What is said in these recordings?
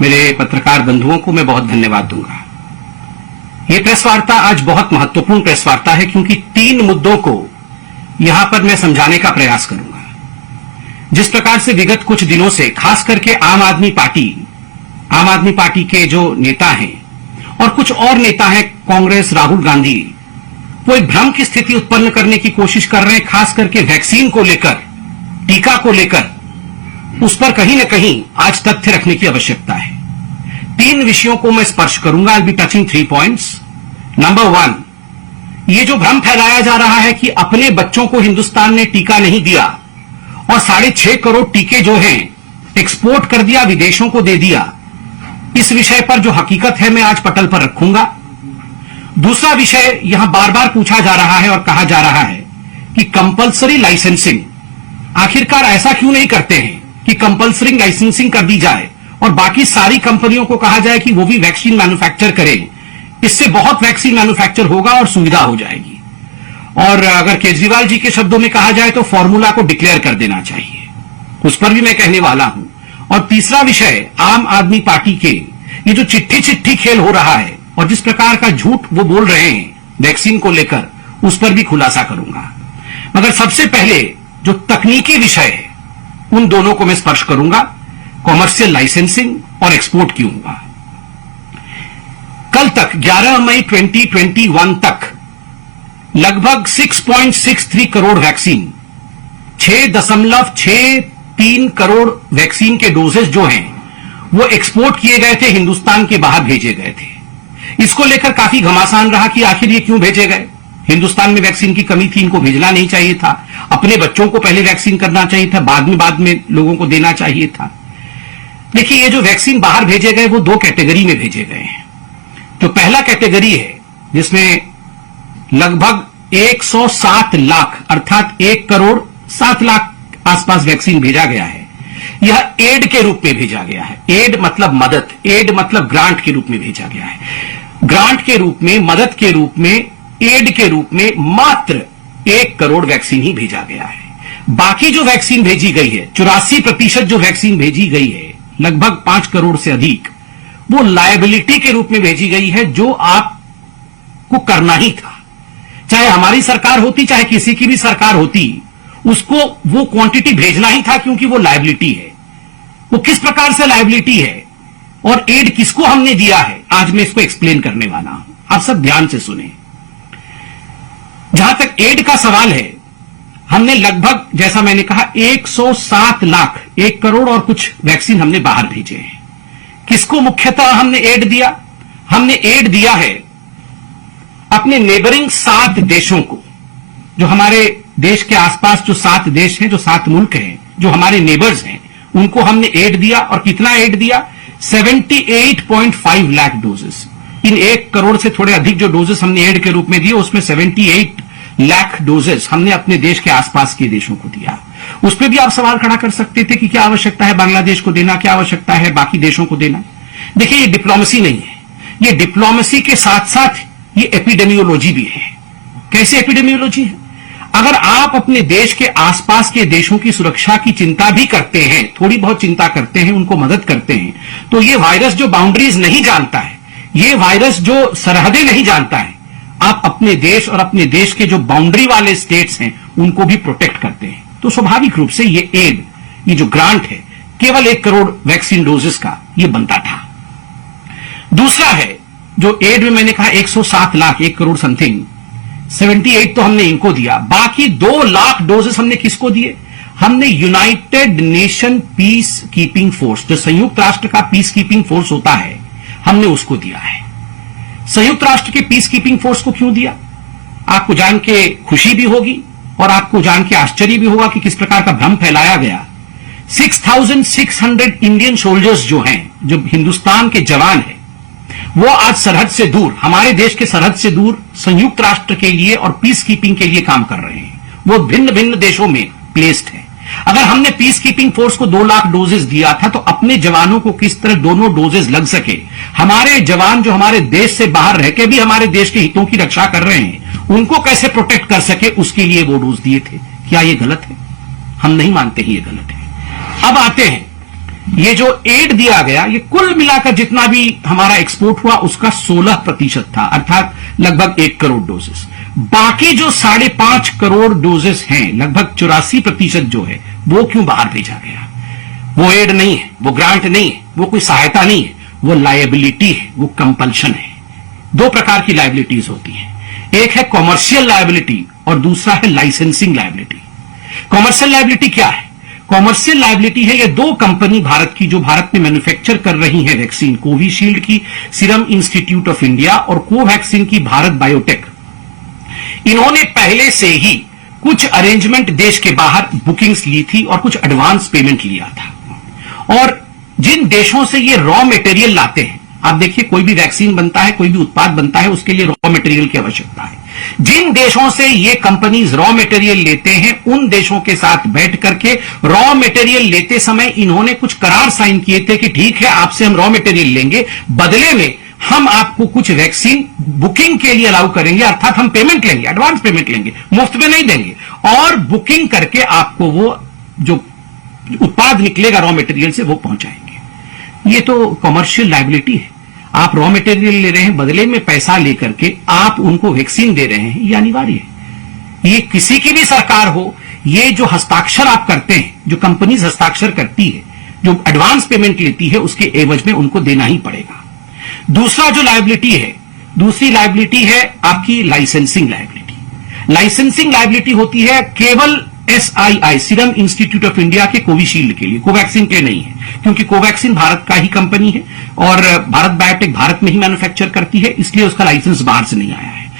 मेरे पत्रकार बंधुओं को मैं बहुत धन्यवाद दूंगा। ये प्रेस वार्ता आज बहुत महत्वपूर्ण प्रेस वार्ता है क्योंकि 3 मुद्दों को यहां पर मैं समझाने का प्रयास करूंगा। जिस प्रकार से विगत कुछ दिनों से खास करके आम आदमी पार्टी के जो नेता हैं और कुछ और नेता हैं, कांग्रेस, राहुल गांधी, वो एक भ्रम की स्थिति उत्पन्न करने की कोशिश कर रहे हैं, खास करके वैक्सीन को लेकर, टीका को लेकर। उस पर कहीं न कहीं आज तथ्य रखने की आवश्यकता है। 3 विषयों को मैं स्पर्श करूंगा। I will be touching 3 points. Number 1, ये जो भ्रम फैलाया जा रहा है कि अपने बच्चों को हिंदुस्तान ने टीका नहीं दिया और 6.5 करोड़ टीके जो हैं एक्सपोर्ट कर दिया, विदेशों को दे दिया, इस विषय पर जो हकीकत है मैं आज पटल पर रखूंगा। दूसरा विषय यहां बार बार पूछा जा रहा है और कहा जा रहा है कि कंपल्सरी लाइसेंसिंग, आखिरकार ऐसा क्यों नहीं करते हैं कि कंपल्सरी लाइसेंसिंग कर दी जाए और बाकी सारी कंपनियों को कहा जाए कि वो भी वैक्सीन मैन्युफैक्चर करें। इससे बहुत वैक्सीन मैन्युफैक्चर होगा और सुविधा हो जाएगी। और अगर केजरीवाल जी के शब्दों में कहा जाए तो फॉर्मूला को डिक्लेयर कर देना चाहिए, उस पर भी मैं कहने वाला हूं। और तीसरा विषय, आम आदमी पार्टी के ये जो चिट्ठी खेल हो रहा है और जिस प्रकार का झूठ वो बोल रहे हैं वैक्सीन को लेकर, उस पर भी खुलासा करूंगा। मगर सबसे पहले जो तकनीकी विषय है उन दोनों को मैं स्पर्श करूंगा, कॉमर्शियल लाइसेंसिंग और एक्सपोर्ट क्यों हुआ। कल तक 11 मई 2021 तक लगभग 6.63 करोड़ वैक्सीन, 6.63 करोड़ वैक्सीन के डोजेस जो हैं वो एक्सपोर्ट किए गए थे, हिंदुस्तान के बाहर भेजे गए थे। इसको लेकर काफी घमासान रहा कि आखिर ये क्यों भेजे गए। हिंदुस्तान में वैक्सीन की कमी थी, इनको भेजना नहीं चाहिए था, अपने बच्चों को पहले वैक्सीन करना चाहिए था, बाद में लोगों को देना चाहिए था। देखिए, ये जो वैक्सीन बाहर भेजे गए वो 2 कैटेगरी में भेजे गए हैं। तो पहला कैटेगरी है जिसमें लगभग 107 लाख अर्थात 1 करोड़ 7 लाख आसपास वैक्सीन भेजा गया है। यह एड के रूप में भेजा गया है। एड मतलब मदद, एड मतलब ग्रांट के रूप में भेजा गया है। ग्रांट के रूप में, मदद के रूप में, एड के रूप में मात्र 1 करोड़ वैक्सीन ही भेजा गया है। बाकी जो वैक्सीन भेजी गई है, 84% जो वैक्सीन भेजी गई है, लगभग 5 करोड़ से अधिक, वो लायबिलिटी के रूप में भेजी गई है, जो आपको करना ही था। चाहे हमारी सरकार होती, चाहे किसी की भी सरकार होती, उसको वो क्वांटिटी भेजना ही था क्योंकि वो लायबिलिटी है। वो किस प्रकार से लायबिलिटी है और एड किसको हमने दिया है, आज मैं इसको एक्सप्लेन करने वाला हूं। आप सब ध्यान से सुने। जहां तक एड का सवाल है, हमने लगभग, जैसा मैंने कहा, 107 लाख, 1 करोड़ और कुछ वैक्सीन हमने बाहर भेजे हैं। किसको मुख्यतः हमने एड दिया? हमने एड दिया है अपने नेबरिंग 7 देशों को। जो हमारे देश के आसपास जो 7 देश हैं, जो 7 मुल्क हैं, जो हमारे नेबर्स हैं, उनको हमने एड दिया। और कितना एड दिया? 78.5 लाख डोजेस। इन 1 करोड़ से थोड़े अधिक जो डोजेस हमने एड के रूप में दिए, उसमें 78 लाख डोजेस हमने अपने देश के आसपास के देशों को दिया। उस पर भी आप सवाल खड़ा कर सकते थे कि क्या आवश्यकता है बांग्लादेश को देना, क्या आवश्यकता है बाकी देशों को देना। देखिए, ये डिप्लोमेसी नहीं है, ये डिप्लोमेसी के साथ साथ ये एपिडेमियोलॉजी भी है। कैसे एपिडेमियोलॉजी है? अगर आप अपने देश के आसपास के देशों की सुरक्षा की चिंता भी करते हैं, थोड़ी बहुत चिंता करते हैं, उनको मदद करते हैं, तो ये वायरस जो बाउंड्रीज नहीं जानता है, ये वायरस जो सरहदें नहीं जानता है, आप अपने देश और अपने देश के जो बाउंड्री वाले स्टेट्स हैं उनको भी प्रोटेक्ट करते हैं। तो स्वाभाविक रूप से ये एड, ये जो ग्रांट है, केवल 1 करोड़ वैक्सीन डोजेस का ये बनता था। दूसरा है जो एड में मैंने कहा 107 लाख, 1 करोड़ समथिंग, 78 तो हमने इनको दिया। बाकी 2 लाख डोजेस हमने किसको दिए? हमने United nation peace keeping force, जो संयुक्त राष्ट्र का पीस कीपिंग फोर्स होता है, हमने उसको दिया है। संयुक्त राष्ट्र के पीस कीपिंग फोर्स को क्यों दिया? आपको जान के खुशी भी होगी और आपको जान के आश्चर्य भी होगा कि किस प्रकार का भ्रम फैलाया गया। 6,600 इंडियन सोल्जर्स जो हैं, जो हिंदुस्तान के जवान हैं, वो आज सरहद से दूर, हमारे देश के सरहद से दूर संयुक्त राष्ट्र के लिए और पीस कीपिंग के लिए काम कर रहे हैं। वो भिन्न भिन्न देशों में प्लेस्ड है। अगर हमने पीस कीपिंग फोर्स को 2 लाख डोजेस दिया था, तो अपने जवानों को किस तरह दोनों डोजेस लग सके, हमारे जवान जो हमारे देश से बाहर रह के भी हमारे देश के हितों की रक्षा कर रहे हैं, उनको कैसे प्रोटेक्ट कर सके, उसके लिए वो डोज दिए थे। क्या ये गलत है? हम नहीं मानते ही ये गलत है। अब आते हैं ये जो एड दिया गया, ये कुल मिलाकर जितना भी हमारा एक्सपोर्ट हुआ उसका 16% था, अर्थात लगभग 1 करोड़ डोजेस। बाकी जो 5.5 करोड़ डोजेस हैं, लगभग 84% जो है, वो क्यों बाहर भेजा गया? वो एड नहीं है, वो ग्रांट नहीं है, वो कोई सहायता नहीं है, वो लायबिलिटी है, वो कंपल्शन है। 2 प्रकार की लायबिलिटीज होती हैं, एक है कॉमर्शियल लायबिलिटी और दूसरा है लाइसेंसिंग लायबिलिटी। कॉमर्शियल लायबिलिटी क्या है? कॉमर्शियल लायबिलिटी है ये 2 कंपनी भारत की जो भारत में मैन्युफैक्चर कर रही है वैक्सीन, कोविशील्ड की सीरम इंस्टीट्यूट ऑफ इंडिया और कोवैक्सीन की भारत बायोटेक। इन्होंने पहले से ही कुछ अरेंजमेंट देश के बाहर बुकिंग्स ली थी और कुछ एडवांस पेमेंट लिया था। और जिन देशों से ये रॉ मटेरियल लाते हैं, आप देखिए कोई भी वैक्सीन बनता है, कोई भी उत्पाद बनता है, उसके लिए रॉ मटेरियल की आवश्यकता है। जिन देशों से ये कंपनीज रॉ मटेरियल लेते हैं, उन देशों के साथ बैठ करके रॉ मटेरियल लेते समय इन्होंने कुछ करार साइन किए थे कि ठीक है, आपसे हम रॉ मटेरियल लेंगे, बदले में हम आपको कुछ वैक्सीन बुकिंग के लिए अलाउ करेंगे, अर्थात हम पेमेंट लेंगे, एडवांस पेमेंट लेंगे, मुफ्त में नहीं देंगे, और बुकिंग करके आपको वो जो उत्पाद निकलेगा रॉ मटेरियल से वो पहुंचाएंगे। ये तो कॉमर्शियल लायबिलिटी है। आप रॉ मटेरियल ले रहे हैं, बदले में पैसा लेकर के आप उनको वैक्सीन दे रहे हैं, ये अनिवार्य है। ये किसी की भी सरकार हो, ये जो हस्ताक्षर आप करते हैं, जो कंपनीज हस्ताक्षर करती है, जो एडवांस पेमेंट लेती है, उसके एवज में उनको देना ही पड़ेगा। दूसरा जो लायबिलिटी है, दूसरी लायबिलिटी है आपकी लाइसेंसिंग लायबिलिटी। लाइसेंसिंग लायबिलिटी होती है केवल SII serum institute of India के कोविशील्ड के लिए, कोवैक्सीन के लिए नहीं है, क्योंकि कोवैक्सीन भारत का ही कंपनी है और भारत बायोटेक भारत में ही मैन्युफैक्चर करती है, इसलिए उसका लाइसेंस बाहर से नहीं आया है।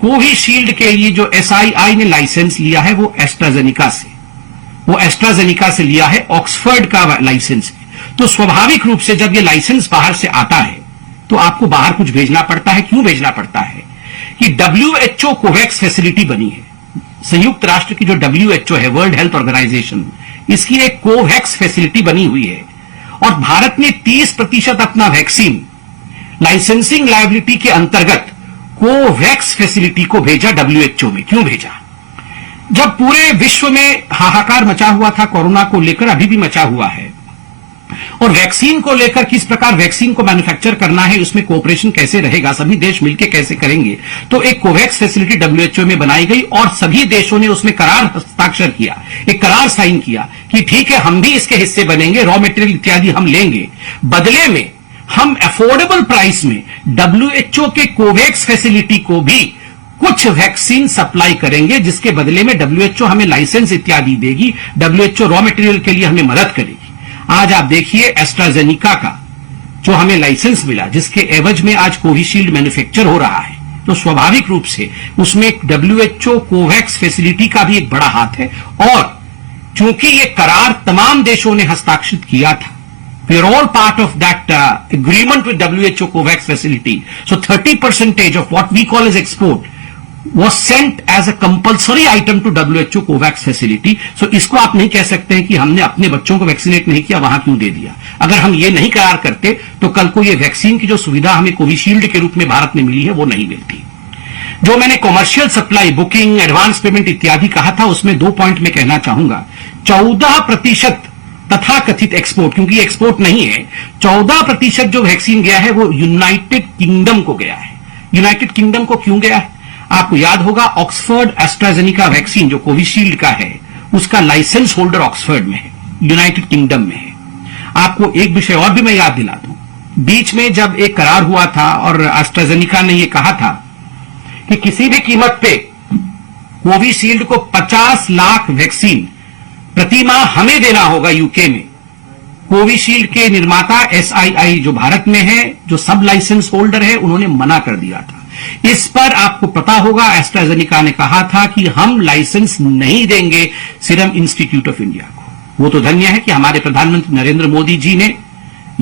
कोविशील्ड के लिए जो SII ने लाइसेंस लिया है वो एस्ट्राजेनिका से लिया है, ऑक्सफर्ड का लाइसेंस है। तो स्वाभाविक रूप से जब ये लाइसेंस बाहर से आता है तो आपको बाहर कुछ भेजना पड़ता है। क्यों भेजना पड़ता है? कि WHO कोवैक्स फैसिलिटी बनी है, संयुक्त राष्ट्र की जो WHO है, वर्ल्ड हेल्थ ऑर्गेनाइजेशन, इसकी एक कोवैक्स फैसिलिटी बनी हुई है और भारत ने 30% अपना वैक्सीन लाइसेंसिंग लायबिलिटी के अंतर्गत कोवैक्स फैसिलिटी को भेजा WHO में। क्यों भेजा? जब पूरे विश्व में हाहाकार मचा हुआ था कोरोना को लेकर, अभी भी मचा हुआ है, और वैक्सीन को लेकर किस प्रकार वैक्सीन को मैन्युफैक्चर करना है, उसमें कोऑपरेशन कैसे रहेगा, सभी देश मिलकर कैसे करेंगे, तो एक कोवैक्स फैसिलिटी WHO में बनाई गई और सभी देशों ने उसमें करार हस्ताक्षर किया, एक करार साइन किया कि ठीक है, हम भी इसके हिस्से बनेंगे, रॉ मटेरियल इत्यादि हम लेंगे, बदले में हम अफोर्डेबल प्राइस में WHO के कोवैक्स फैसिलिटी को भी कुछ वैक्सीन सप्लाई करेंगे, जिसके बदले में WHO हमें लाइसेंस इत्यादि देगी, WHO रॉ मटेरियल के लिए हमें मदद करेगी। आज आप देखिए एस्ट्राजेनिका का जो हमें लाइसेंस मिला, जिसके एवज में आज कोविशील्ड मैन्युफैक्चर हो रहा है, तो स्वाभाविक रूप से उसमें WHO कोवैक्स फैसिलिटी का भी एक बड़ा हाथ है। और चूंकि ये करार तमाम देशों ने हस्ताक्षरित किया था, we are all part of that agreement with WHO COVAX facility. So 30% of what we call as export was sent as a compulsory item to WHO COVAX facility. So इसको आप नहीं कह सकते हैं कि हमने अपने बच्चों को वैक्सीनेट नहीं किया, वहां क्यों दे दिया। अगर हम ये नहीं करार करते तो कल को ये वैक्सीन की जो सुविधा हमें कोविशील्ड के रूप में भारत में मिली है वो नहीं मिलती। जो मैंने commercial supply, booking, advance payment इत्यादि कहा था, उसमें 2 पॉइंट में कहना चाहूंगा। 14% तथा कथित एक्सपोर्ट, क्योंकि एक्सपोर्ट नहीं है, 14% जो वैक्सीन गया है वो यूनाइटेड किंगडम को गया है। यूनाइटेड किंगडम को क्यों गया है? आपको याद होगा, ऑक्सफर्ड एस्ट्राजेनिका वैक्सीन जो कोविशील्ड का है, उसका लाइसेंस होल्डर ऑक्सफर्ड में है, यूनाइटेड किंगडम में है। आपको एक विषय और भी मैं याद दिला दूं, बीच में जब एक करार हुआ था और एस्ट्राजेनिका ने यह कहा था कि किसी भी कीमत पे कोविशील्ड को 50 लाख वैक्सीन प्रति माह हमें देना होगा यूके में। कोविशील्ड के निर्माता SII जो भारत में है, जो सब लाइसेंस होल्डर है, उन्होंने मना कर दिया था। इस पर आपको पता होगा एस्ट्राजेनिका ने कहा था कि हम लाइसेंस नहीं देंगे सीरम इंस्टीट्यूट ऑफ इंडिया को। वो तो धन्य है कि हमारे प्रधानमंत्री नरेंद्र मोदी जी ने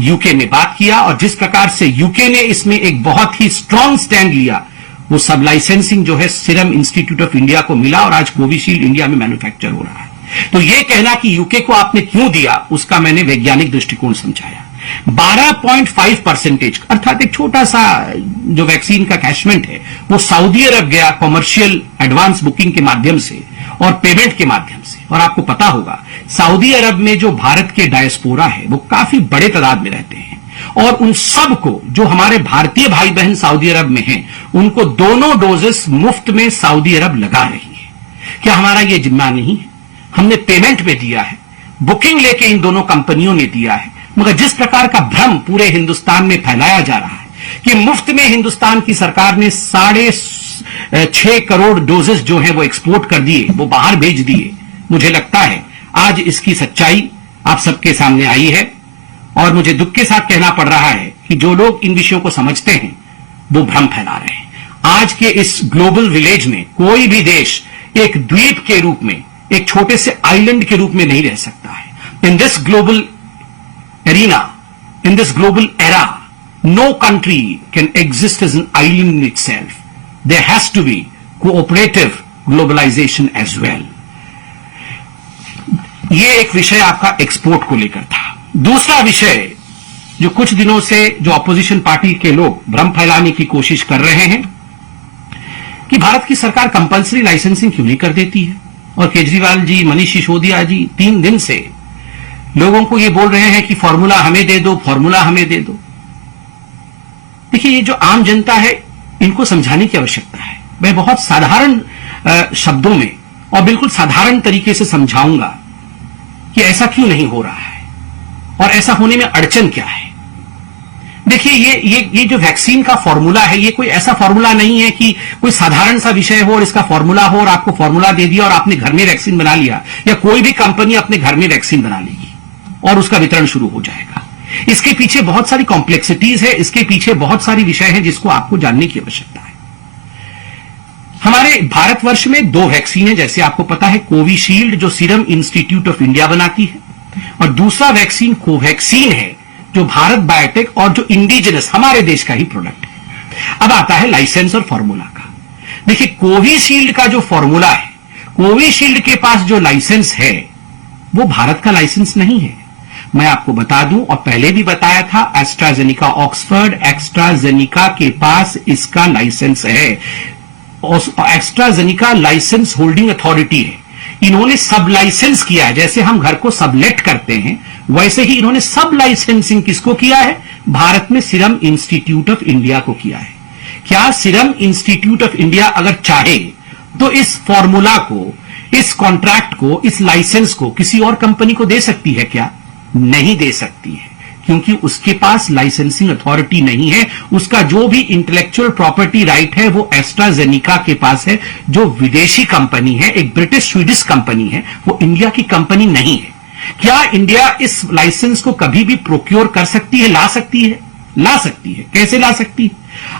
यूके में बात किया और जिस प्रकार से यूके ने इसमें एक बहुत ही स्ट्रांग स्टैंड लिया, वो सब लाइसेंसिंग जो है सीरम इंस्टीट्यूट ऑफ इंडिया को मिला और आज कोविशील्ड इंडिया में मैन्युफैक्चर हो रहा है। तो यह कहना कि यूके को आपने क्यों दिया, उसका मैंने वैज्ञानिक दृष्टिकोण समझाया। 12.5% अर्थात एक छोटा सा जो वैक्सीन का कैशमेंट है वो सऊदी अरब गया कॉमर्शियल एडवांस बुकिंग के माध्यम से, और पेमेंट के माध्यम से। और आपको पता होगा सऊदी अरब में जो भारत के डायस्पोरा है वो काफी बड़े तादाद में रहते हैं, और उन सब को जो हमारे भारतीय भाई बहन सऊदी अरब में हैं उनको दोनों डोजेस मुफ्त में सऊदी अरब लगा रही है। क्या हमारा ये जिम्मा नहीं है? हमने पेमेंट में दिया है, बुकिंग लेके इन दोनों कंपनियों ने दिया है, मगर जिस प्रकार का भ्रम पूरे हिंदुस्तान में फैलाया जा रहा है कि मुफ्त में हिंदुस्तान की सरकार ने 6.5 करोड़ डोजेस जो है वो एक्सपोर्ट कर दिए, वो बाहर भेज दिए, मुझे लगता है आज इसकी सच्चाई आप सबके सामने आई है। और मुझे दुख के साथ कहना पड़ रहा है कि जो लोग इन विषयों को समझते हैं वो भ्रम फैला रहे हैं। आज के इस ग्लोबल विलेज में कोई भी देश एक द्वीप के रूप में, एक छोटे से आइलैंड के रूप में नहीं रह सकता है। In this global arena, in this global era, no country can exist as an island in itself. There has to be cooperative globalization as well. ये एक विषय आपका एक्सपोर्ट को लेकर था। दूसरा विषय जो कुछ दिनों से जो अपोजिशन पार्टी के लोग भ्रम फैलाने की कोशिश कर रहे हैं कि भारत की सरकार कंपल्सरी लाइसेंसिंग क्यों नहीं कर देती है, और केजरीवाल जी, मनीष सिसोदिया जी 3 दिन से लोगों को ये बोल रहे हैं कि फॉर्मूला हमें दे दो, फॉर्मूला हमें दे दो। देखिए, ये जो आम जनता है इनको समझाने की आवश्यकता है। मैं बहुत साधारण शब्दों में और बिल्कुल साधारण तरीके से समझाऊंगा कि ऐसा क्यों नहीं हो रहा है और ऐसा होने में अड़चन क्या है। देखिए, ये जो वैक्सीन का फॉर्मूला है, ये कोई ऐसा फॉर्मूला नहीं है कि कोई साधारण सा विषय हो और इसका फॉर्मूला हो और आपको फॉर्मूला दे दिया और आपने घर में वैक्सीन बना लिया, या कोई भी कंपनी अपने घर में वैक्सीन बना लेगी और उसका वितरण शुरू हो जाएगा। इसके पीछे बहुत सारी कॉम्प्लेक्सिटीज है, इसके पीछे बहुत सारी विषय है जिसको आपको जानने की आवश्यकता है। हमारे भारतवर्ष में 2 वैक्सीन है, जैसे आपको पता है, कोविशील्ड जो सीरम इंस्टीट्यूट ऑफ इंडिया बनाती है, और दूसरा वैक्सीन कोवैक्सीन है जो भारत बायोटेक और जो इंडिजिनस हमारे देश का ही प्रोडक्ट है। अब आता है लाइसेंस और फॉर्मूला का। देखिए, कोविशील्ड का जो फॉर्मूला है, कोविशील्ड के पास जो लाइसेंस है वो भारत का लाइसेंस नहीं है। मैं आपको बता दूं, और पहले भी बताया था, एस्ट्राजेनिका ऑक्सफोर्ड एस्ट्राजेनिका के पास इसका लाइसेंस है। एस्ट्राजेनिका लाइसेंस होल्डिंग अथॉरिटी है। इन्होंने सब लाइसेंस किया है। जैसे हम घर को सबलेट करते हैं, वैसे ही इन्होंने सब लाइसेंसिंग किसको किया है? भारत में सीरम इंस्टीट्यूट ऑफ इंडिया को किया है। क्या सीरम इंस्टीट्यूट ऑफ इंडिया अगर चाहे तो इस फॉर्मूला को, इस कॉन्ट्रैक्ट को, इस लाइसेंस को किसी और कंपनी को दे सकती है क्या? नहीं दे सकती है, क्योंकि उसके पास लाइसेंसिंग अथॉरिटी नहीं है। उसका जो भी इंटेलेक्चुअल प्रॉपर्टी राइट है वो एस्ट्राजेनिका के पास है, जो विदेशी कंपनी है, एक ब्रिटिश स्वीडिश कंपनी है, वो इंडिया की कंपनी नहीं है। क्या इंडिया इस लाइसेंस को कभी भी प्रोक्योर कर सकती है, ला सकती है? ला सकती है। कैसे ला सकती है?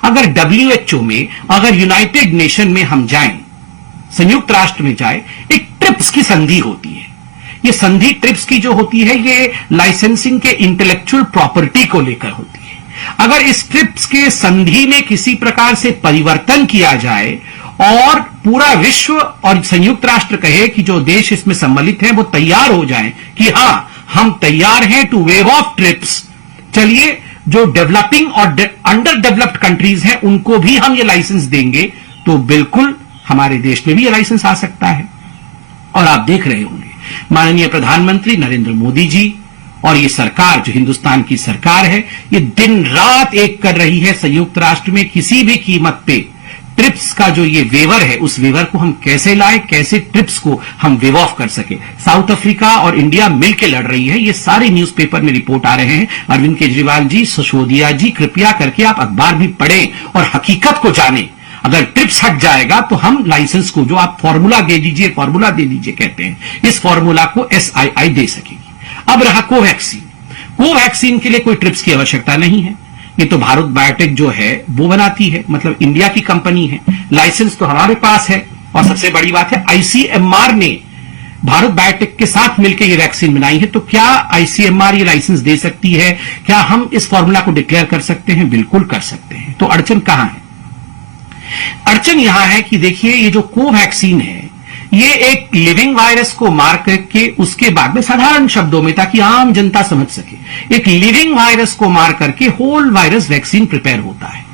अगर WHO में, अगर यूनाइटेड नेशन में हम जाएं, संयुक्त राष्ट्र में जाए, एक ट्रिप्स की संधि होती है। ये संधि ट्रिप्स की जो होती है, ये लाइसेंसिंग के इंटेलेक्चुअल प्रॉपर्टी को लेकर होती है। अगर इस ट्रिप्स के संधि में किसी प्रकार से परिवर्तन किया जाए और पूरा विश्व और संयुक्त राष्ट्र कहे कि जो देश इसमें सम्मिलित हैं वो तैयार हो जाएं कि हां, हम तैयार हैं टू वेव ऑफ ट्रिप्स, चलिए जो डेवलपिंग और अंडर डेवलप्ड कंट्रीज हैं उनको भी हम ये लाइसेंस देंगे, तो बिल्कुल हमारे देश में भी ये लाइसेंस आ सकता है। और आप देख रहे होंगे माननीय प्रधानमंत्री नरेंद्र मोदी जी और ये सरकार, जो हिंदुस्तान की सरकार है, ये दिन रात एक कर रही है संयुक्त राष्ट्र में किसी भी कीमत पे ट्रिप्स का जो ये वेवर है, उस वेवर को हम कैसे लाएं, कैसे ट्रिप्स को हम वेव ऑफ कर सके। साउथ अफ्रीका और इंडिया मिलकर लड़ रही है, ये सारे न्यूज़पेपर में रिपोर्ट आ रहे हैं। अरविंद केजरीवाल जी, सिसोदिया जी, कृपया करके आप अखबार भी पढ़ें और हकीकत को जानें। अगर ट्रिप्स हट जाएगा तो हम लाइसेंस को, जो आप फॉर्मूला दे दीजिए, फॉर्मूला दे दीजिए कहते हैं, इस फॉर्मूला को SII दे सकेगी। अब रहा कोवैक्सीन। कोवैक्सीन के लिए कोई ट्रिप्स की आवश्यकता नहीं है। ये तो भारत बायोटेक जो है वो बनाती है, मतलब इंडिया की कंपनी है। लाइसेंस तो हमारे पास है, और सबसे बड़ी बात है ICMR ने भारत बायोटेक के साथ मिलकर ये वैक्सीन बनाई है। तो क्या ICMR ये लाइसेंस दे सकती है? क्या हम इस फॉर्मूला को डिक्लेयर कर सकते हैं? बिल्कुल कर सकते हैं। तो अड़चन कहां है? अड़चन यहां है कि देखिए, ये जो कोवैक्सीन है, ये एक लिविंग वायरस को मार करके, उसके बाद में साधारण शब्दों में, ताकि आम जनता समझ सके, एक लिविंग वायरस को मार करके होल वायरस वैक्सीन प्रिपेयर होता है।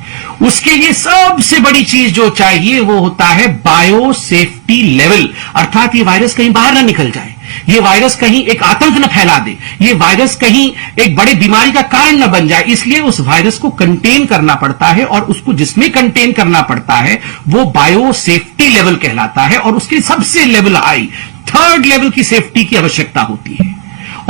उसके लिए सबसे बड़ी चीज जो चाहिए वो होता है बायो सेफ्टी लेवल, अर्थात ये वायरस कहीं बाहर ना निकल जाए, ये वायरस कहीं एक आतंक न फैला दे, ये वायरस कहीं एक बड़ी बीमारी का कारण न बन जाए। इसलिए उस वायरस को कंटेन करना पड़ता है, और उसको जिसमें कंटेन करना पड़ता है वो बायो सेफ्टी लेवल कहलाता है, और उसके सबसे लेवल हाई 3rd लेवल की सेफ्टी की आवश्यकता होती है।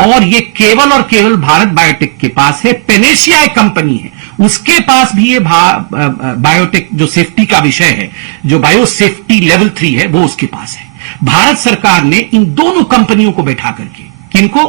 और ये केवल और केवल भारत बायोटेक के पास है। पेनेशिया एक कंपनी है, उसके पास भी ये बायोटेक जो सेफ्टी का विषय है, जो बायो सेफ्टी लेवल 3 है, वो उसके पास है। भारत सरकार ने इन दोनों कंपनियों को बैठा करके, किनको,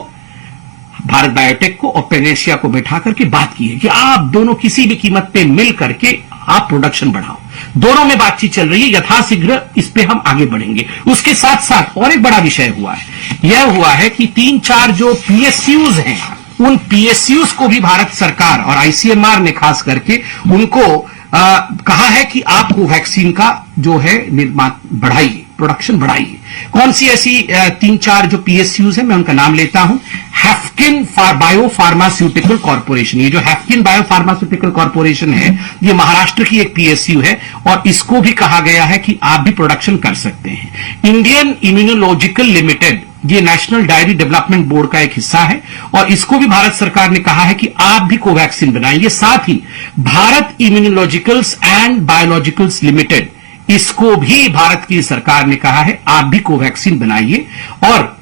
भारत बायोटेक को और पेनेशिया को बैठा करके बात की है कि आप दोनों किसी भी कीमत पे मिल करके आप प्रोडक्शन बढ़ाओ। दोनों में बातचीत चल रही है, यथाशीघ्र इस पे हम आगे बढ़ेंगे। उसके साथ साथ और एक बड़ा विषय हुआ है, यह हुआ है कि 3-4 जो पीएसयूज हैं, उन पीएसयूज को भी भारत सरकार और आईसीएमआर ने खास करके उनको कहा है कि आप कोवैक्सीन का जो है निर्माण बढ़ाइए, प्रोडक्शन बढ़ाइए। कौन सी ऐसी 3-4 जो पीएसयूज है, मैं उनका नाम लेता हूं। हैफकिन बायो फार्मास्यूटिकल कॉर्पोरेशन, ये जो हैफकिन बायो फार्मास्यूटिकल कॉर्पोरेशन है, ये महाराष्ट्र की एक पीएसयू है, और इसको भी कहा गया है कि आप भी प्रोडक्शन कर सकते हैं। इंडियन इम्यूनोलॉजिकल लिमिटेड, ये नेशनल डायरी डेवलपमेंट बोर्ड का एक हिस्सा है, और इसको भी भारत सरकार ने कहा है कि आप भी कोवैक्सीन बनाएंगे। साथ ही Bharat immunologicals and biologicals limited, इसको भी भारत की सरकार ने कहा है आप भी कोवैक्सीन बनाइए। और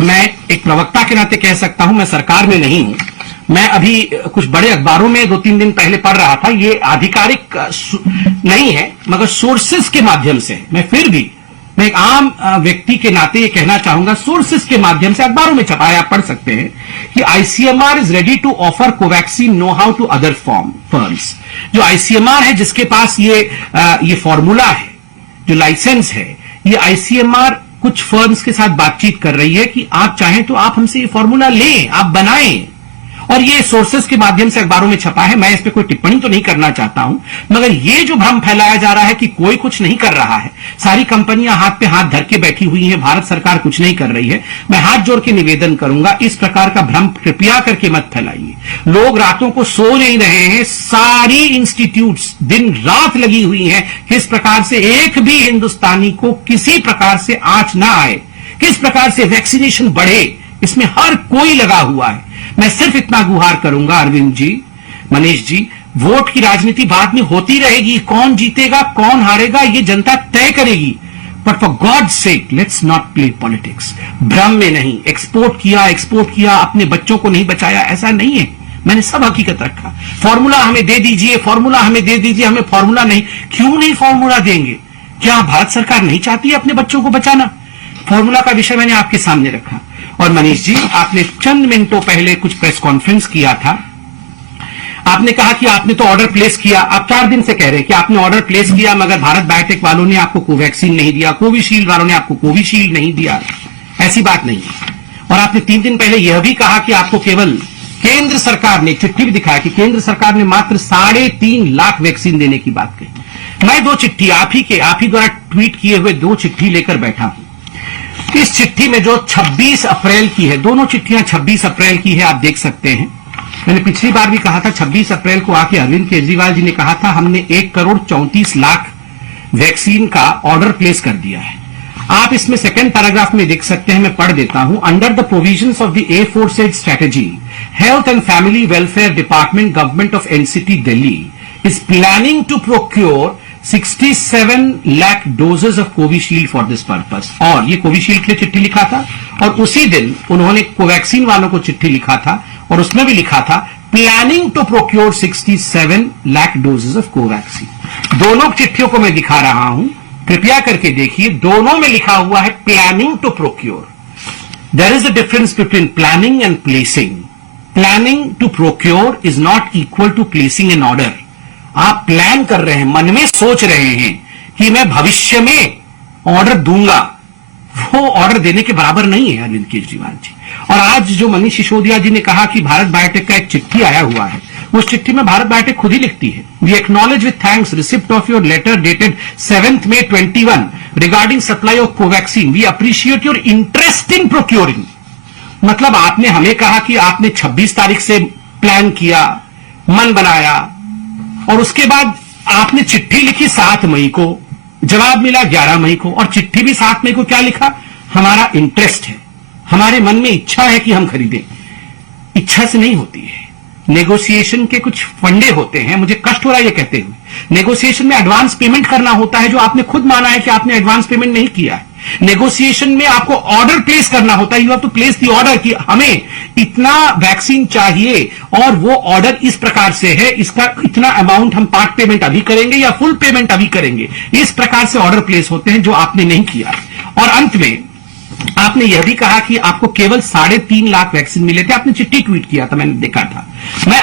मैं एक प्रवक्ता के नाते कह सकता हूं, मैं सरकार में नहीं हूं, मैं अभी कुछ बड़े अखबारों में 2-3 दिन पहले पढ़ रहा था, ये आधिकारिक नहीं है मगर सोर्सेस के माध्यम से, मैं एक आम व्यक्ति के नाते ये कहना चाहूंगा, सोर्सेस के माध्यम से अखबारों में छपा है, आप पढ़ सकते हैं कि ICMR is ready to offer Covaxin know-how to other firms. जो आईसीएमआर है, जिसके पास ये फॉर्मूला है, जो लाइसेंस है, ये आईसीएमआर कुछ फर्म्स के साथ बातचीत कर रही है कि आप चाहें तो आप हमसे ये फॉर्मूला लें, आप बनाएं। और ये सोर्सेस के माध्यम से अखबारों में छपा है, मैं इस पे कोई टिप्पणी तो नहीं करना चाहता हूं, मगर ये जो भ्रम फैलाया जा रहा है कि कोई कुछ नहीं कर रहा है, सारी कंपनियां हाथ पे हाथ धर के बैठी हुई हैं, भारत सरकार कुछ नहीं कर रही है, मैं हाथ जोड़ के निवेदन करूंगा, इस प्रकार का भ्रम कृपया करके मत फैलाइए। लोग रातों को सो नहीं रहे हैं, सारी इंस्टीट्यूट्स दिन रात लगी हुई हैं, किस प्रकार से एक भी हिंदुस्तानी को किसी प्रकार से आंच ना आए, किस प्रकार से वैक्सीनेशन बढ़े, इसमें हर कोई लगा हुआ है। मैं सिर्फ इतना गुहार करूंगा, अरविंद जी, मनीष जी, वोट की राजनीति बाद में होती रहेगी, कौन जीतेगा कौन हारेगा ये जनता तय करेगी, but for God sake let's not play politics. भ्रम में नहीं, एक्सपोर्ट किया, अपने बच्चों को नहीं बचाया, ऐसा नहीं है। मैंने सब हकीकत रखा। फॉर्मूला हमें दे दीजिए, हमें फॉर्मूला नहीं, क्यों नहीं फॉर्मूला देंगे? क्या भारत सरकार नहीं चाहती है अपने बच्चों को बचाना? फॉर्मूला का विषय मैंने आपके सामने रखा। और मनीष जी, आपने चंद मिनटों पहले कुछ प्रेस कॉन्फ्रेंस किया था, आपने कहा कि आपने तो ऑर्डर प्लेस किया, आप 4 दिन से कह रहे हैं कि आपने ऑर्डर प्लेस किया, मगर भारत बायोटेक वालों ने आपको कोवैक्सीन नहीं दिया, कोविशील्ड वालों ने आपको कोविशील्ड नहीं दिया। ऐसी बात नहीं है। और आपने 3 दिन पहले यह भी कहा कि आपको केवल केंद्र सरकार ने, चिट्ठी भी दिखाया कि केंद्र सरकार ने मात्र 3.5 लाख वैक्सीन देने की बात कही। मैं 2 चिट्ठी आप ही द्वारा ट्वीट किए हुए 2 चिट्ठी लेकर बैठा हूं। इस चिट्ठी में जो 26 अप्रैल की है, दोनों चिट्ठियां 26 अप्रैल की है, आप देख सकते हैं। मैंने पिछली बार भी कहा था, 26 अप्रैल को आके अरविंद केजरीवाल जी ने कहा था हमने 1,34,00,000 वैक्सीन का ऑर्डर प्लेस कर दिया है। आप इसमें सेकंड पैराग्राफ में देख सकते हैं, मैं पढ़ देता हूं। Under the provisions of the aforesaid strategy, health and family welfare department, government of NCT Delhi is planning to procure 67 lakh doses of Covishield for this purpose. और ये कोविशील्ड के लिए चिट्ठी लिखा था, और उसी दिन उन्होंने कोवैक्सीन वालों को चिट्ठी लिखा था, और उसमें भी लिखा था planning to procure 67 lakh doses of Covaxin. दोनों चिट्ठियों को मैं दिखा रहा हूं, कृपया करके देखिए, दोनों में लिखा हुआ है planning to procure. There is a difference between planning and placing. Planning to procure is not equal to placing an order. आप प्लान कर रहे हैं, मन में सोच रहे हैं कि मैं भविष्य में ऑर्डर दूंगा, वो ऑर्डर देने के बराबर नहीं है अरविंद केजरीवाल जी। और आज जो मनीष सिसोदिया जी ने कहा कि भारत बायोटेक का एक चिट्ठी आया हुआ है, उस चिट्ठी में भारत बायोटेक खुद ही लिखती है, we acknowledge with thanks receipt of your letter dated 7th May 21 regarding supply of Covaxin, we appreciate your interest in procuring. मतलब आपने हमें कहा कि आपने 26 तारीख से प्लान किया, मन बनाया, और उसके बाद आपने चिट्ठी लिखी 7 मई को, जवाब मिला 11 मई को, और चिट्ठी भी 7 मई को क्या लिखा? हमारा इंटरेस्ट है, हमारे मन में इच्छा है कि हम खरीदें। इच्छा से नहीं होती है, नेगोशिएशन के कुछ फंडे होते हैं। मुझे कष्ट हो रहा है ये कहते हुए। नेगोशिएशन में एडवांस पेमेंट करना होता है, जो आपने खुद माना है कि आपने एडवांस पेमेंट नहीं किया है। नेगोशिएशन में आपको ऑर्डर प्लेस करना होता है, you have to place the order कि हमें इतना वैक्सीन चाहिए और वो ऑर्डर इस प्रकार से है, इसका इतना अमाउंट हम पार्ट पेमेंट अभी करेंगे या फुल पेमेंट अभी करेंगे। इस प्रकार से ऑर्डर प्लेस होते हैं, जो आपने नहीं किया। और अंत में आपने यह भी कहा कि आपको केवल 3.5 लाख वैक्सीन मिले थे। आपने चिट्ठी ट्वीट किया था, मैंने देखा था। मैं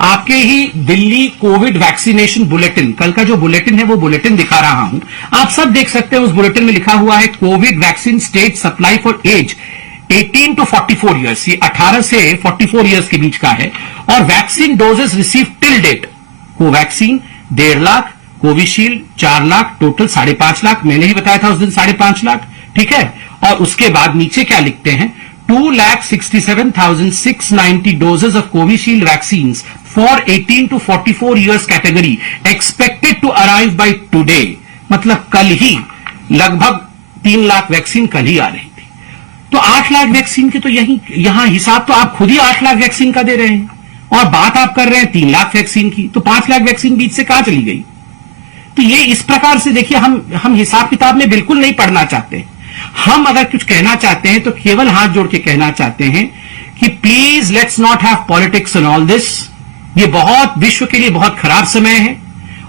आपके ही दिल्ली कोविड वैक्सीनेशन बुलेटिन, कल का जो बुलेटिन है वो बुलेटिन दिखा रहा हूं, आप सब देख सकते हैं। उस बुलेटिन में लिखा हुआ है Covid vaccine state supply for age 18 to 44 years, ये 18 से 44 ईयर्स के बीच का है। और vaccine doses receive till date, Covaxin 1.5 lakh, Covishield 4 lakh, total 5.5 lakh. मैंने ही बताया था उस दिन 5.5 लाख, ठीक है। और उसके बाद नीचे क्या लिखते हैं? 2,67,690 doses of Covishield vaccine for 18 to 44 years category expected to arrive by today. मतलब कल ही लगभग 3 लाख वैक्सीन कल ही आ रही थी। तो 8 लाख वैक्सीन के तो यहां हिसाब तो आप खुद ही 8 लाख वैक्सीन का दे रहे हैं, और बात आप कर रहे हैं 3 लाख वैक्सीन की। तो 5 लाख वैक्सीन बीच से कहां चली गई? तो ये इस प्रकार से देखिए, हम हिसाब किताब में बिल्कुल नहीं पढ़ना चाहते। हम अगर कुछ कहना चाहते हैं तो केवल हाथ जोड़ के कहना चाहते हैं कि please let's not have politics in all this. ये बहुत विश्व के लिए बहुत खराब समय है,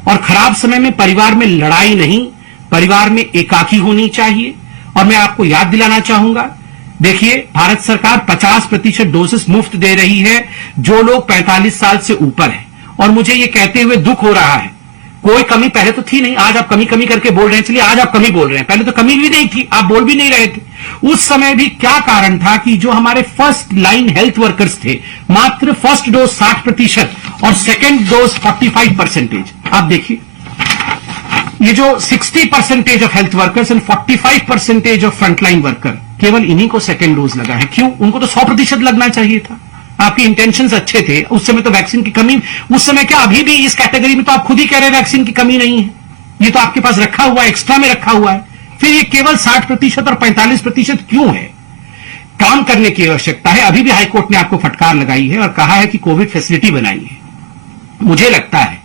और खराब समय में परिवार में लड़ाई नहीं, परिवार में एकाकी होनी चाहिए। और मैं आपको याद दिलाना चाहूंगा, देखिए भारत सरकार 50% डोसेस मुफ्त दे रही है जो लोग 45 साल से ऊपर हैं। और मुझे ये कहते हुए दुख हो रहा है, कोई कमी पहले तो थी नहीं, आज आप कमी करके बोल रहे हैं। चलिए आज आप कमी बोल रहे हैं, पहले तो कमी भी नहीं थी, आप बोल भी नहीं रहे थे। उस समय भी क्या कारण था कि जो हमारे फर्स्ट लाइन हेल्थ वर्कर्स थे, मात्र फर्स्ट डोज 60% और सेकेंड डोज 45%। आप देखिए, ये जो 60% of health workers and 45% of frontline worker, केवल इन्हीं को सेकेंड डोज लगा है। क्यों? उनको तो 100% लगना चाहिए था। आपके इंटेंशंस अच्छे थे, उस समय तो वैक्सीन की कमी, उस समय क्या, अभी भी इस कैटेगरी में तो आप खुद ही कह रहे हैं वैक्सीन की कमी नहीं है, ये तो आपके पास रखा हुआ है, एक्स्ट्रा में रखा हुआ है। फिर ये केवल 60% और 45% क्यों है? काम करने की आवश्यकता है। अभी भी हाईकोर्ट ने आपको फटकार लगाई है और कहा है कि कोविड फैसिलिटी बनाई है। मुझे लगता है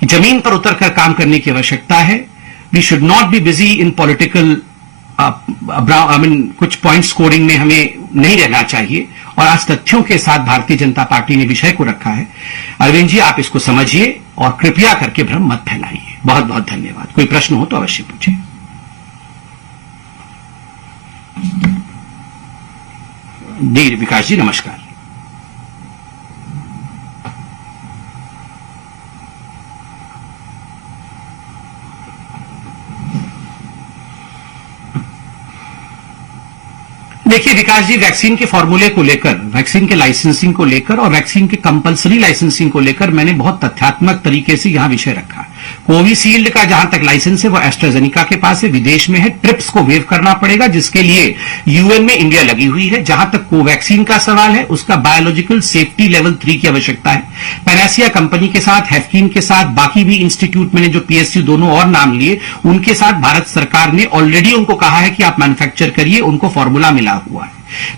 कि जमीन पर उतरकर काम करने की आवश्यकता है। We should not be busy in political कुछ पॉइंट स्कोरिंग में हमें नहीं रहना चाहिए। और आज तथ्यों के साथ भारतीय जनता पार्टी ने विषय को रखा है। अरविंद जी, आप इसको समझिए और कृपया करके भ्रम मत फैलाइए। बहुत बहुत धन्यवाद। कोई प्रश्न हो तो अवश्य पूछिए। जी विकास जी, नमस्कार। देखिए विकास जी, वैक्सीन के फॉर्मूले को लेकर, वैक्सीन के लाइसेंसिंग को लेकर और वैक्सीन के कंपलसरी लाइसेंसिंग को लेकर मैंने बहुत तथ्यात्मक तरीके से यहां विषय रखा। कोविशील्ड का जहां तक लाइसेंस है वो एस्ट्राजेनिका के पास है, विदेश में है। ट्रिप्स को वेव करना पड़ेगा, जिसके लिए यूएन में इंडिया लगी हुई है। जहां तक कोवैक्सीन का सवाल है, उसका बायोलॉजिकल सेफ्टी लेवल 3 की आवश्यकता है। पैनासिया कंपनी के साथ, हैफकीन के साथ, बाकी भी इंस्टीट्यूट, मैंने जो पीएसयू दोनों और नाम लिए, उनके साथ भारत सरकार ने ऑलरेडी उनको कहा है कि आप मैन्युफैक्चर करिए, उनको फॉर्मूला मिला हुआ है।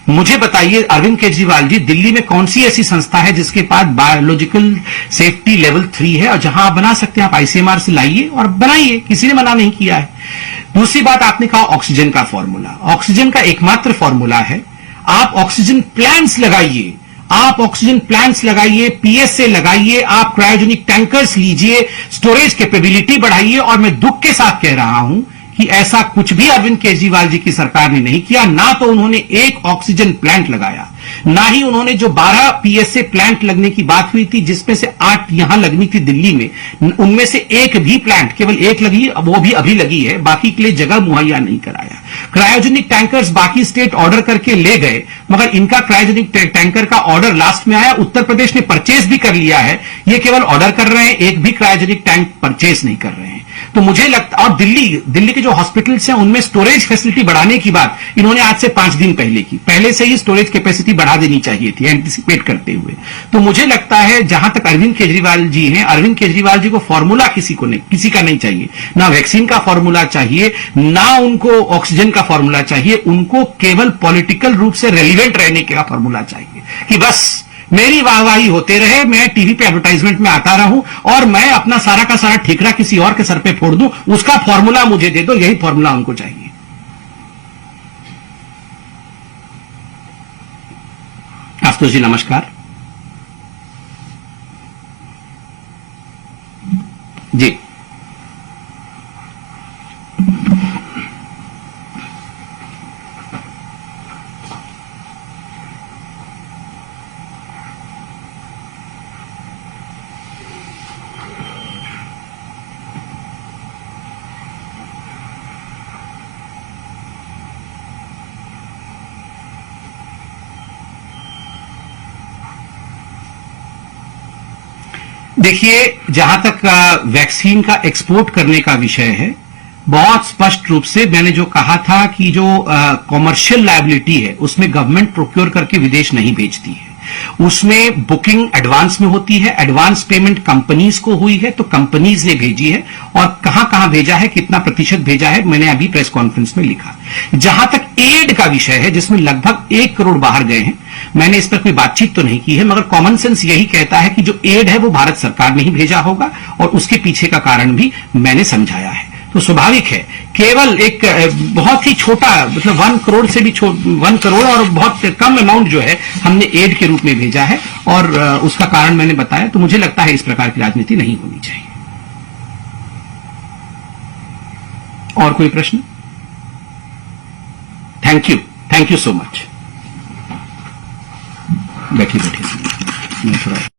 मुझे बताइए अरविंद केजरीवाल जी, दिल्ली में कौन सी ऐसी संस्था है जिसके पास बायोलॉजिकल सेफ्टी लेवल 3 है और जहां आप बना सकते हैं? आप आईसीएमआर से लाइए और बनाइए, किसी ने मना नहीं किया है। दूसरी बात, आपने कहा ऑक्सीजन का फॉर्मूला। ऑक्सीजन का एकमात्र फॉर्मूला है, आप ऑक्सीजन प्लांट्स लगाइए, आप ऑक्सीजन प्लांट्स लगाइए, पीएसए लगाइए, आप क्रायोजेनिक टैंकर्स लीजिए, स्टोरेज कैपेबिलिटी बढ़ाइए। और मैं दुख के साथ कह रहा हूं कि ऐसा कुछ भी अरविंद केजरीवाल जी की सरकार ने नहीं किया। ना तो उन्होंने एक ऑक्सीजन प्लांट लगाया, ना ही उन्होंने जो 12 पीएसए प्लांट लगने की बात हुई थी, जिसमें से 8 यहां लगनी थी दिल्ली में, उनमें से एक भी प्लांट, केवल एक लगी, वो भी अभी लगी है, बाकी के लिए जगह मुहैया नहीं कराया। क्रायोजेनिक टैंकर्स बाकी स्टेट ऑर्डर करके ले गए, मगर इनका क्रायोजेनिक टैंकर का ऑर्डर लास्ट में आया। उत्तर प्रदेश ने परचेज भी कर लिया है, ये केवल ऑर्डर कर रहे हैं, एक भी क्रायोजेनिक टैंक परचेज नहीं कर रहे हैं। तो मुझे लगता, और दिल्ली के जो हॉस्पिटल्स हैं उनमें स्टोरेज फैसिलिटी बढ़ाने की बात इन्होंने आज से 5 दिन पहले की, पहले से ही स्टोरेज कैपेसिटी बढ़ा देनी चाहिए थी एंटिसिपेट करते हुए। तो मुझे लगता है जहां तक अरविंद केजरीवाल जी हैं, अरविंद केजरीवाल जी को फॉर्मूला किसी का नहीं चाहिए, ना वैक्सीन का फॉर्मूला चाहिए, ना उनको ऑक्सीजन का फॉर्मूला चाहिए, उनको केवल पॉलिटिकल रूप से रेलिवेंट रहने का फॉर्मूला चाहिए कि बस मेरी वाहवाही होते रहे, मैं टीवी पे एडवर्टाइजमेंट में आता रहूं और मैं अपना सारा का सारा ठेकरा किसी और के सर पे फोड़ दूं, उसका फॉर्मूला मुझे दे दो, यही फॉर्मूला उनको चाहिए। आशुतोष जी नमस्कार जी। देखिए, जहां तक वैक्सीन का एक्सपोर्ट करने का विषय है, बहुत स्पष्ट रूप से मैंने जो कहा था कि जो कॉमर्शियल लायबिलिटी है उसमें गवर्नमेंट प्रोक्योर करके विदेश नहीं भेजती है, उसमें बुकिंग एडवांस में होती है, एडवांस पेमेंट कंपनीज को हुई है तो कंपनीज ने भेजी है, और कहां कहां भेजा है, कितना प्रतिशत भेजा है, मैंने अभी प्रेस कॉन्फ्रेंस में लिखा। जहां तक एड का विषय है जिसमें लगभग 1 करोड़ बाहर गए हैं, मैंने इस पर कोई बातचीत तो नहीं की है, मगर कॉमन सेंस यही कहता है कि जो एड है वो भारत सरकार ने ही भेजा होगा, और उसके पीछे का कारण भी मैंने समझाया है। तो स्वाभाविक है, केवल एक बहुत ही छोटा, मतलब 1 करोड़ से भी 1 करोड़ और बहुत कम अमाउंट जो है हमने एड के रूप में भेजा है, और उसका कारण मैंने बताया। तो मुझे लगता है इस प्रकार की राजनीति नहीं होनी चाहिए। और कोई प्रश्न? Thank you so much. बैठिए मैं थोड़ा